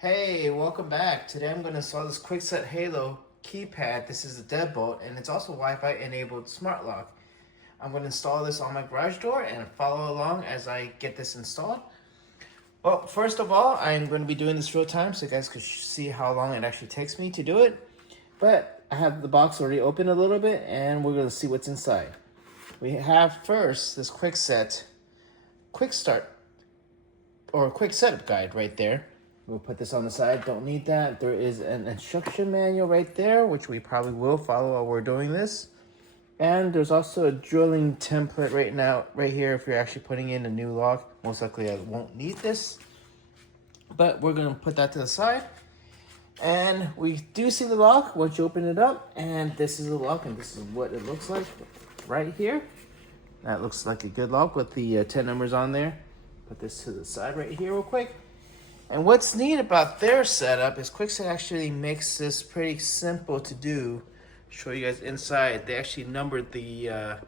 Hey, welcome back. Today I'm going to install this Kwikset Halo keypad. This is a Deadbolt and it's also Wi-Fi enabled smart lock. I'm going to install this on my garage door and follow along as I get this installed. Well, first of all, I'm going to be doing this real time so you guys can see how long it actually takes me to do it. But I have the box already open a little bit and we're going to see what's inside. We have first this Kwikset quick start or quick setup guide right there. We'll put this on the side, don't need that. There is an instruction manual right there, which we probably will follow while we're doing this. And there's also a drilling template right here if you're actually putting in a new lock. Most likely I won't need this, but we're gonna put that to the side. And we do see the lock once you open it up, and this is the lock, and this is what it looks like right here. That looks like a good lock with the 10 numbers on there. Put this to the side right here real quick. And what's neat about their setup is Kwikset actually makes this pretty simple to do. Show you guys inside. They actually numbered the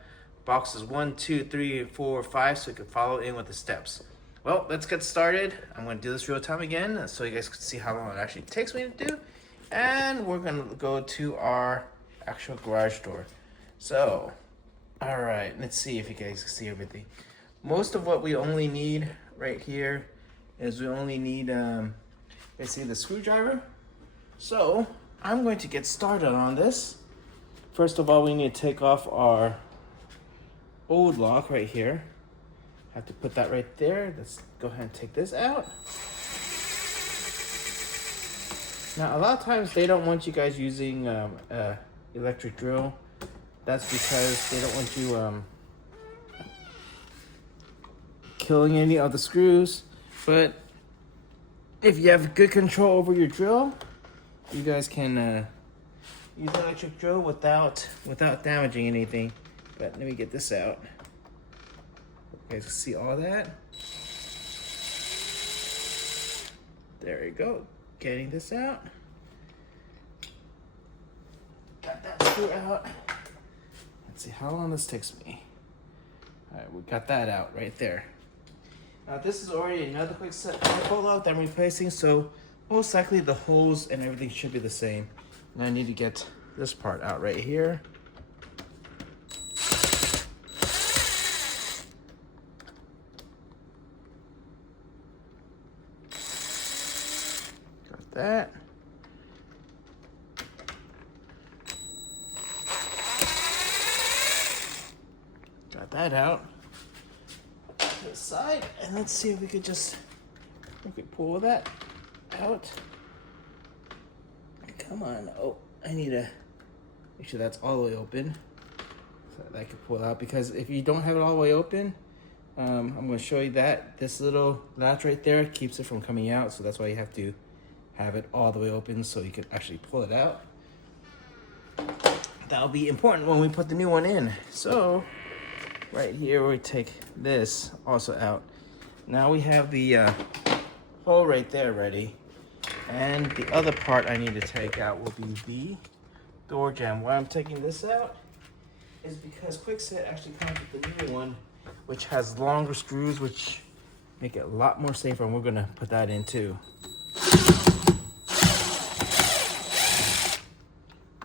boxes 1, 2, 3, 4, 5 so you can follow in with the steps. Well, let's get started. I'm going to do this real time again so you guys can see how long it actually takes me to do. And we're going to go to our actual garage door. So, all right, let's see if you guys can see everything. Most of what we only need right here is we only need basically the screwdriver. So I'm going to get started on this. First of all, we need to take off our old lock right here. Have to put that right there. Let's go ahead and take this out. Now, a lot of times they don't want you guys using electric drill. That's because they don't want you killing any of the screws. But if you have good control over your drill, you guys can use the electric drill without damaging anything. But let me get this out. You guys can see all that. There you go. Getting this out. Got that screw out. Let's see how long this takes me. All right, we got that out right there. Now this is already another Kwikset Halo lock that I'm replacing, so most likely the holes and everything should be the same. Now I need to get this part out right here. Got that. Got that out. This side, and let's see if we could pull that out. Come on. Oh, I need to make sure that's all the way open so that I can pull it out, because if you don't have it all the way open, I'm going to show you that this little latch right there keeps it from coming out, so that's why you have to have it all the way open so you can actually pull it out. That'll be important when we put the new one in. So right here, we take this also out. Now we have the hole right there ready. And the other part I need to take out will be the door jamb. Why I'm taking this out is because Kwikset actually comes with the new one, which has longer screws, which make it a lot more safer, and we're gonna put that in too.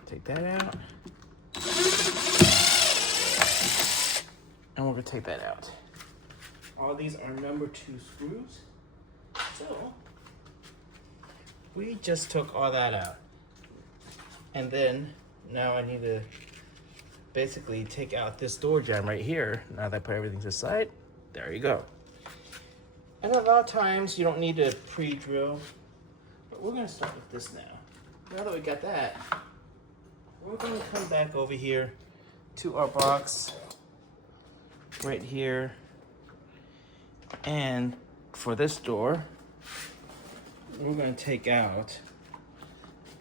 Take that out. And we're gonna take that out. All these are number 2 screws. So we just took all that out. And then now I need to basically take out this door jamb right here. Now that I put everything to the side, there you go. And a lot of times you don't need to pre-drill, but we're gonna start with this now. Now that we got that, we're gonna come back over here to our box right here, and for this door we're going to take out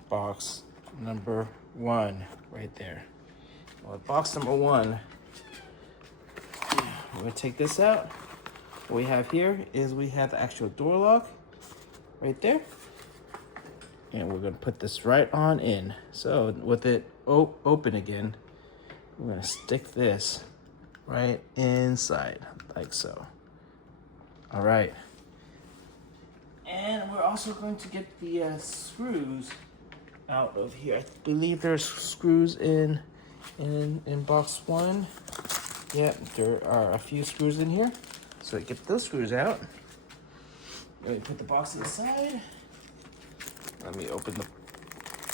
box number 1 right there. Well, box number 1, we're going to take this out. What we have here is we have the actual door lock right there, and we're going to put this right on in. So with it open again, we're going to stick this right inside, like so. All right. And we're also going to get the screws out of here. I believe there's screws in box 1. Yep, there are a few screws in here. So get those screws out. Let me put the box to the side. Let me open the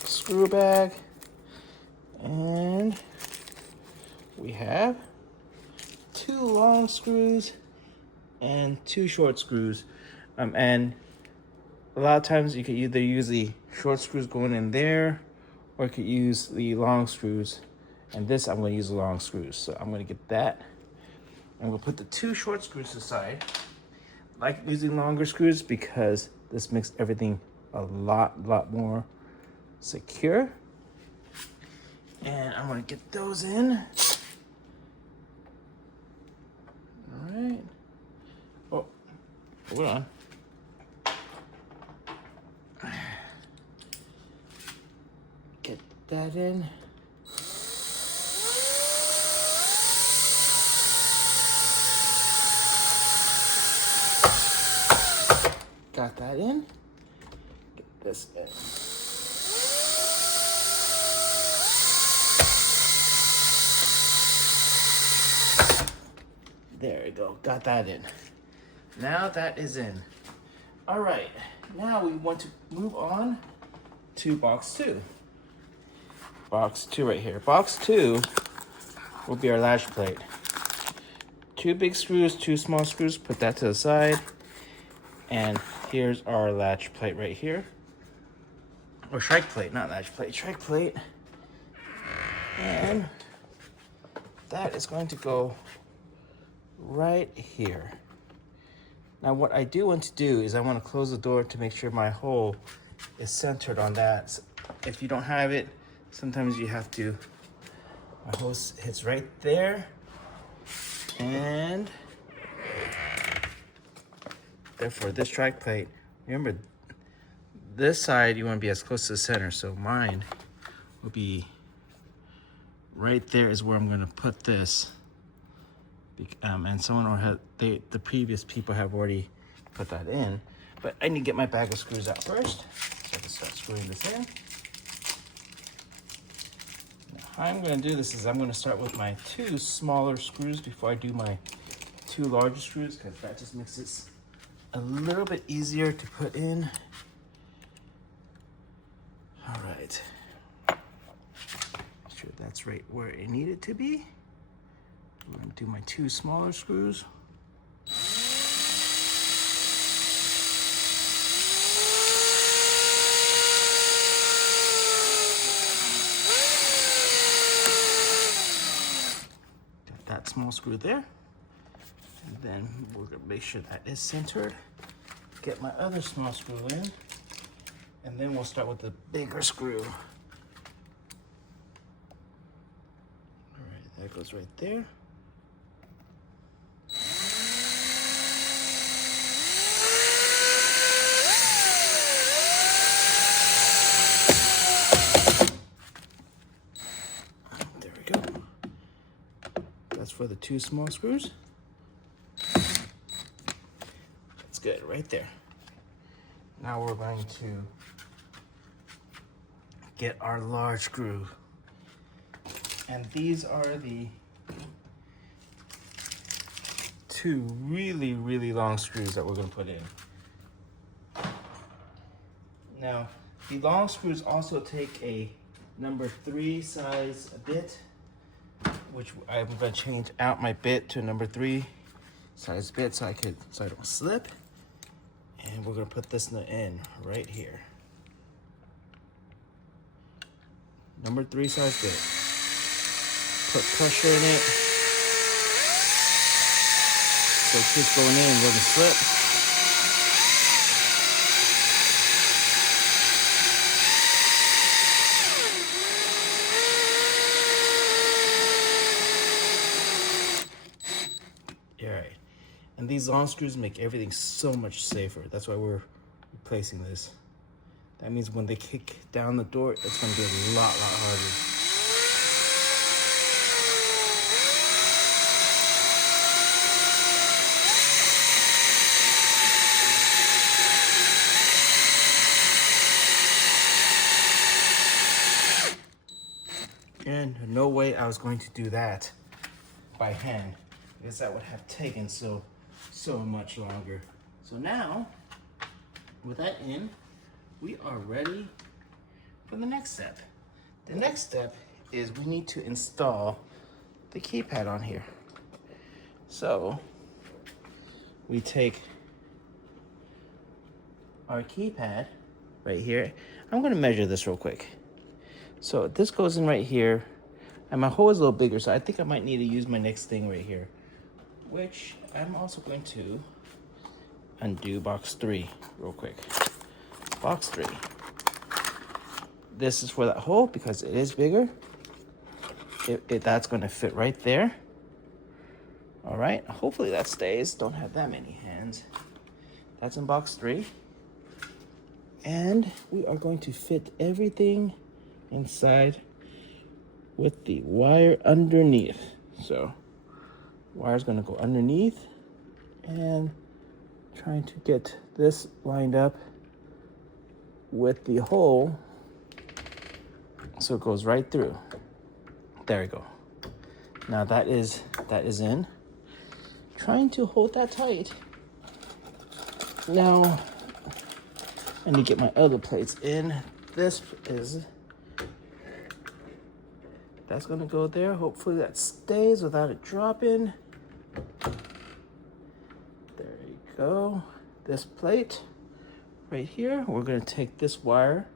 screw bag. And we have 2 long screws and 2 short screws. And a lot of times you could either use the short screws going in there, or you could use the long screws. And this, I'm going to use the long screws. So I'm going to get that. And we'll put the 2 short screws aside. I like using longer screws because this makes everything a lot more secure. And I'm going to get those in. All right. Oh, hold on. Get that in. Got that in. Get this in. There we go. Got that in. Now that is in. All right. Now we want to move on to box 2. Box 2 right here. Box 2 will be our latch plate. 2 big screws, 2 small screws. Put that to the side. And here's our latch plate right here. Or strike plate, not latch plate, strike plate. And that is going to go right here. Now what I do want to do is I want to close the door to make sure my hole is centered on that. So if you don't have it, sometimes you have to, my hole hits right there. And therefore this strike plate, remember this side you want to be as close to the center. So mine will be right there is where I'm going to put this. And someone will have, the previous people have already put that in. But I need to get my bag of screws out first. So I can start screwing this in. Now, how I'm going to do this is I'm going to start with my 2 smaller screws before I do my 2 larger screws, because that just makes this a little bit easier to put in. All right. Make sure that's right where it needed to be. I'm going to do my 2 smaller screws. Got that small screw there. And then we're going to make sure that is centered. Get my other small screw in. And then we'll start with the bigger screw. All right, that goes right there. There we go. That's for the 2 small screws. That's good, right there. Now we're going to get our large screw. And these are the 2 really long screws that we're going to put in. Now, the long screws also take a number 3 size bit, which I'm going to change out my bit to a number 3 size bit so I don't slip. And we're going to put this in right here. Number 3 size bit. Put pressure in it. So it keeps going in and doesn't slip. All right. And these long screws make everything so much safer. That's why we're replacing this. That means when they kick down the door, it's going to be a lot harder. And no way I was going to do that by hand, because that would have taken so much longer. So now, with that in, we are ready for the next step. The next step is we need to install the keypad on here. So we take our keypad right here. I'm gonna measure this real quick. So this goes in right here, and my hole is a little bigger, so I think I might need to use my next thing right here, which I'm also going to undo box 3 real quick. Box 3. This is for that hole because it is bigger. That's going to fit right there. All right, hopefully that stays. Don't have that many hands. That's in box 3. And we are going to fit everything inside with the wire underneath. So wire's going to go underneath, and trying to get this lined up with the hole so it goes right through. There we go. Now that is in. Trying to hold that tight. Now I need to get my other plates in. That's gonna go there. Hopefully that stays without it dropping. There you go. This plate right here, we're gonna take this wire,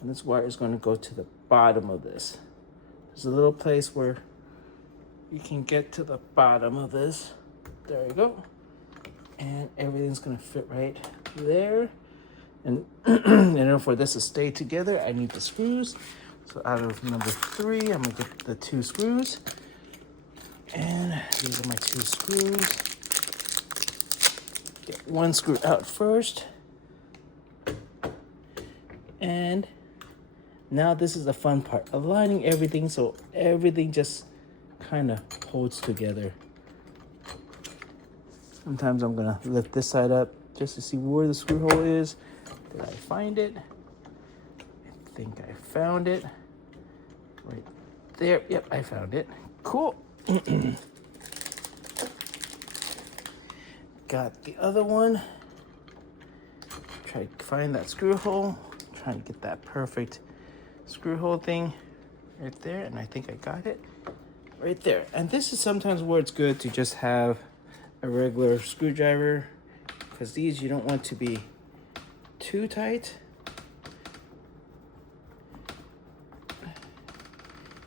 and this wire is gonna go to the bottom of this. There's a little place where you can get to the bottom of this. There you go. And everything's gonna fit right there. And in order for this to stay together, I need the screws. So out of number 3, I'm gonna get the 2 screws. And these are my 2 screws. Get 1 screw out first. And now this is the fun part, aligning everything so everything just kind of holds together. Sometimes I'm gonna lift this side up just to see where the screw hole is. Did I find it? I think I found it. Right there. Yep, I found it. Cool. Got the other one. Try to find that screw hole. Trying to get that perfect screw hole thing right there. And I think I got it right there. And this is sometimes where it's good to just have a regular screwdriver, because these you don't want to be too tight,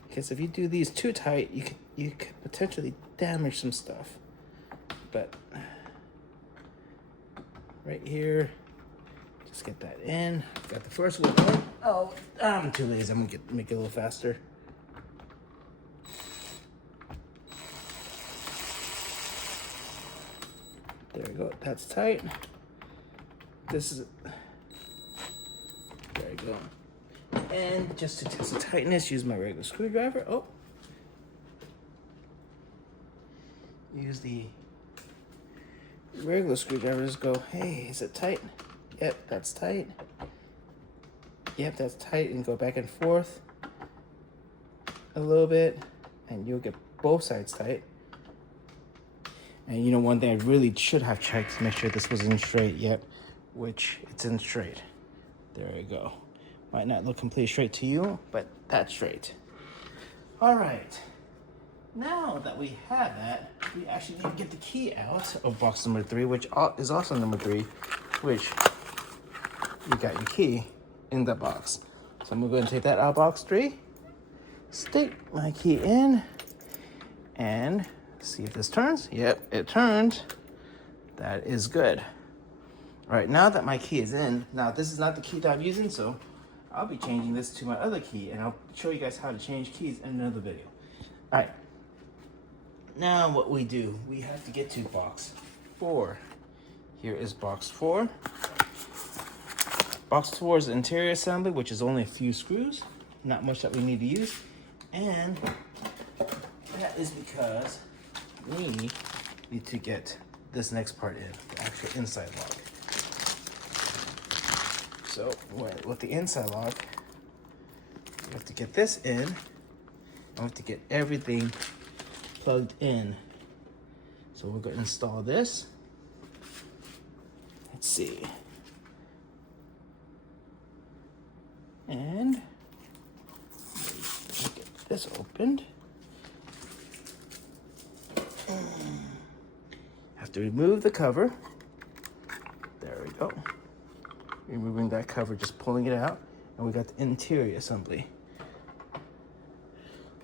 because if you do these too tight, you could potentially damage some stuff. But right here, just get that in. Got the first one in. Oh, I'm too lazy. I'm gonna make it a little faster. There we go. That's tight. This is, there you go. And just to test the tightness, use my regular screwdriver. Oh. Use the regular screwdriver. Just go, hey, is it tight? Yep, that's tight. Yep, that's tight. And go back and forth a little bit, and you'll get both sides tight. And you know, one thing I really should have checked to make sure this wasn't straight yet, which it's in straight. There we go. Might not look completely straight to you, but that's straight. All right. Now that we have that, we actually need to get the key out of box number 3, which is also number 3, which you got your key in the box. So I'm going to take that out of box 3, stick my key in, and see if this turns. Yep, it turned. That is good. All right, now that my key is in, now this is not the key that I'm using, so I'll be changing this to my other key, and I'll show you guys how to change keys in another video. All right, now what we do, we have to get to box 4. Here is box 4. Box 4 is the interior assembly, which is only a few screws, not much that we need to use, and that is because we need to get this next part in, the actual inside lock. So with the inside lock, we have to get this in, I have to get everything plugged in. So we're going to install this. Let's see. And get this opened. Have to remove the cover. There we go. Removing that cover, just pulling it out. And we got the interior assembly.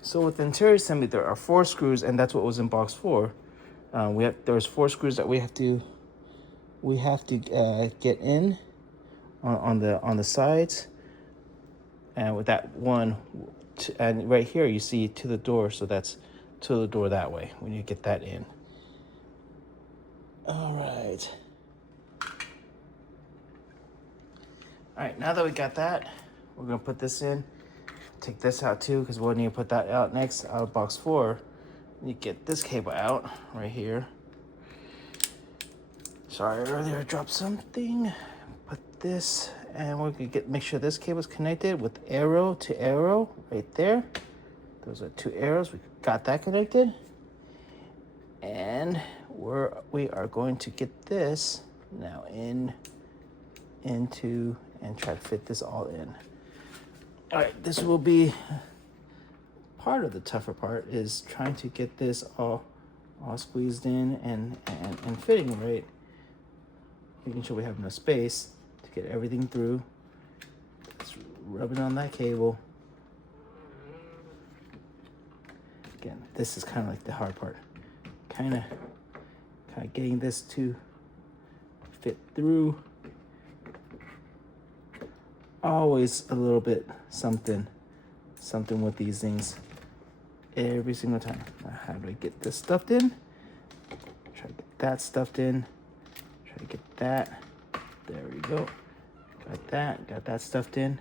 So with the interior assembly, there are 4 screws, and that's what was in box 4. There's 4 screws that we have to get in on the sides, and with that one, and right here you see to the door, so that's to the door that way when you get that in. All right, now that we got that, we're gonna put this in. Take this out too, because we'll need to put that out next, out of box 4. You get this cable out right here. Sorry, earlier I dropped something. Put this, and we're gonna make sure this cable is connected with arrow to arrow right there. Those are 2 arrows. We got that connected, and we are going to get this now into and try to fit this all in. All right, this will be part of the tougher part, is trying to get this all squeezed in and fitting right. Making sure we have enough space to get everything through. Just rubbing on that cable. Again, this is kind of like the hard part. Kind of getting this to fit through. Always a little bit something with these things every single time. Now, how do I get this stuffed in? Try to get that stuffed in. Try to get that. There we go. Got that stuffed in.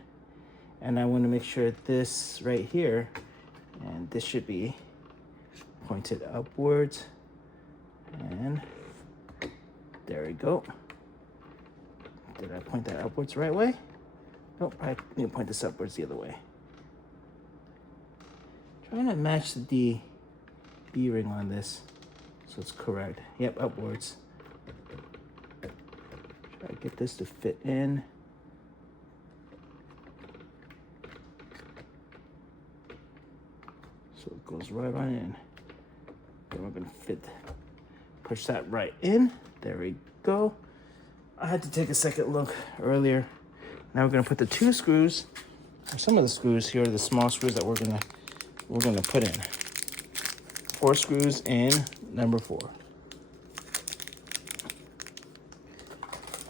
And I want to make sure this right here, and this should be pointed upwards. And there we go. Did I point that upwards the right way? Nope, I need to point this upwards the other way. Trying to match the B-ring on this so it's correct. Yep, upwards. Try to get this to fit in. So it goes right on in. Then we're gonna push that right in. There we go. I had to take a second look earlier. Now we're gonna put the 2 screws, or some of the screws here are the small screws that we're gonna put in. 4 screws in number 4.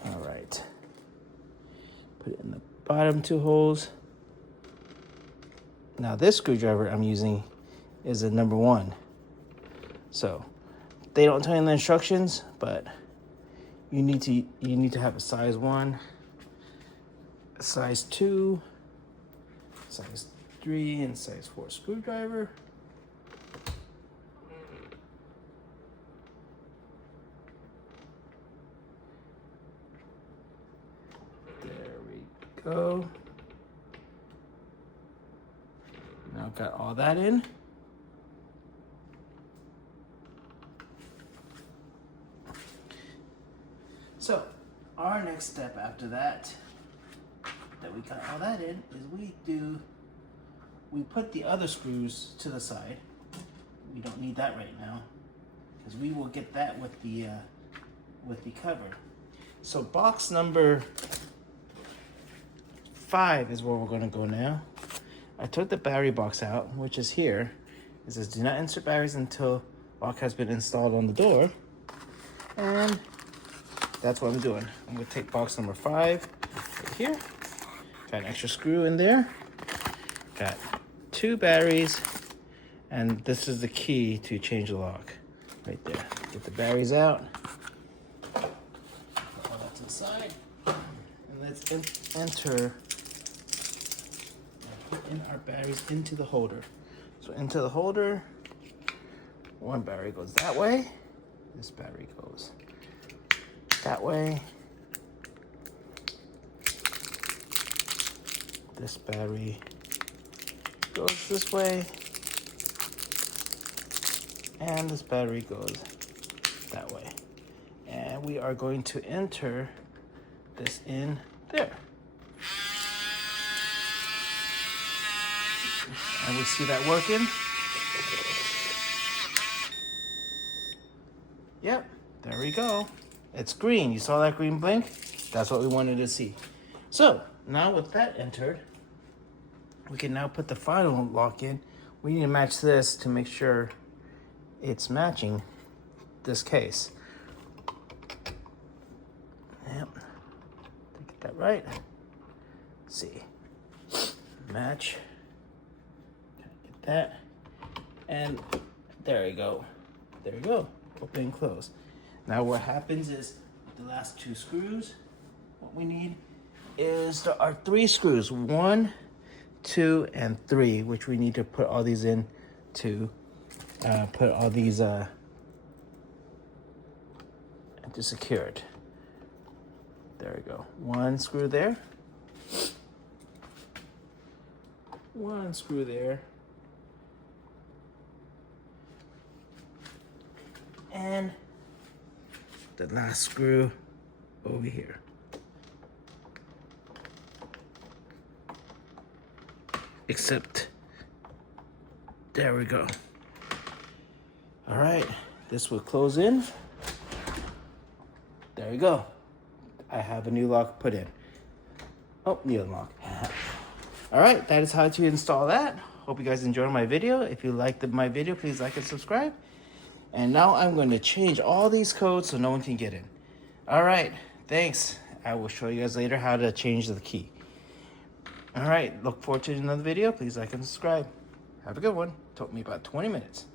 All right. Put it in the bottom 2 holes. Now this screwdriver I'm using is a number 1. So they don't tell you in the instructions, but you need to have a size 1. Size 2, size 3, and size 4 screwdriver. There we go. Now I've got all that in. So our next step after that we got all that in is we put the other screws to the side. We don't need that right now because we will get that with the cover. So box number 5 is where we're going to go now. I took the battery box out, which is here. It says do not insert batteries until lock has been installed on the door, and that's what I'm doing. I'm going to take box number 5 right here. Got an extra screw in there. Got 2 batteries, and this is the key to change the lock. Right there. Get the batteries out. All that to the side. And let's enter in our batteries into the holder. So into the holder, 1 battery goes that way. This battery goes that way. This battery goes this way, And this battery goes that way. And we are going to enter this in there. And we see that working. Yep, there we go. It's green. You saw that green blink? That's what we wanted to see. So now with that entered, we can now put the final lock in. We need to match this to make sure it's matching this case. Yep, to get that right. Let's see, match, get that, and there you go. There you go, open and close. Now what happens is the last two screws, what we need is there are 3 screws, 1, 2, and 3, which we need to put all these in to put all these to secure it. There we go. 1 screw there. 1 screw there. And the last screw over here. Except, there we go. All right, this will close in. There you go. I have a new lock put in. Oh, new lock. All right, that is how to install that. Hope you guys enjoyed my video. If you liked my video, please like and subscribe. And now I'm going to change all these codes so no one can get in. All right, thanks. I will show you guys later how to change the key. All right, look forward to another video. Please like and subscribe. Have a good one. Took me about 20 minutes.